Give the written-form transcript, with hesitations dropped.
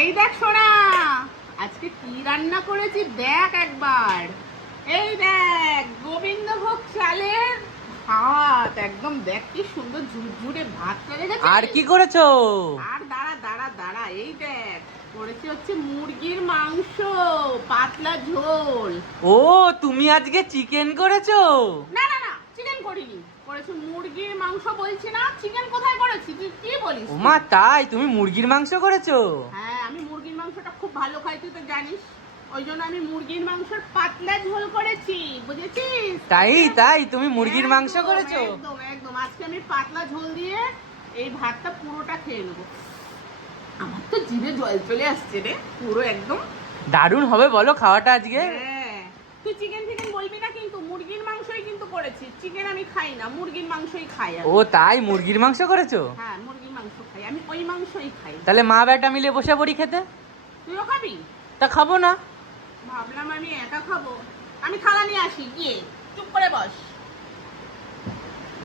এই দেখ সোনা, আজকে কি রান্না করেছি দেখ একবার। এই দেখ গোবিন্দভোগ চালের ভাত, একদম দেখ কি সুন্দর ঝুরঝুরে ভাতটা রেখেছি। আর কি করেছো? আর দাঁড়া দাঁড়া দাঁড়া, এই দেখ করেছি হচ্ছে মুরগির মাংস, পাতলা ঝোল। ও, তুমি আজকে চিকেন করেছো? না না না, চিকেন করিনি, করেছি মুরগির মাংস। বলছি না চিকেন কোথায় করেছি, তুই কি বলিস? ওমা, তাই তুমি মুরগির মাংস করেছো? হ্যাঁ, আমি মুরগির মাংসটা খুব ভালো খাই, তুই তো জানিস। ওই জন্য আমি মুরগির মাংসের পাতলা ঝোল করেছি, বুঝেছিস? তাই তুমি মুরগির মাংস একদম, করেছো? একদম একদম। আজকে আমি পাতলা ঝোল দিয়ে এই ভাতটা পুরোটা খেয়ে নেবো। আমার তো জিভে জল চলে আসছে রে, পুরো একদম। দারুণ হবে বলো খাওয়াটা আজকে। হ্যাঁ, তুই চিকেন ফিকেন বলবি না কিন্তু, মুরগির মাংসই কিন্তু করেছি। চিকেন আমি খাই না, মুরগির মাংসই খাই আমি। ও তাই, মুরগির মাংস করেছো? হ্যাঁ, মুরগির মাংস খাই আমি, ওই মাংসই খাই। তাহলে মা বেটা মিলে বসে পড়ি খেতে। তুইও খাবি? তা খাবো না? ভাবলাম আমি একা খাবো। আমি থালা নিয়ে আসি গিয়ে।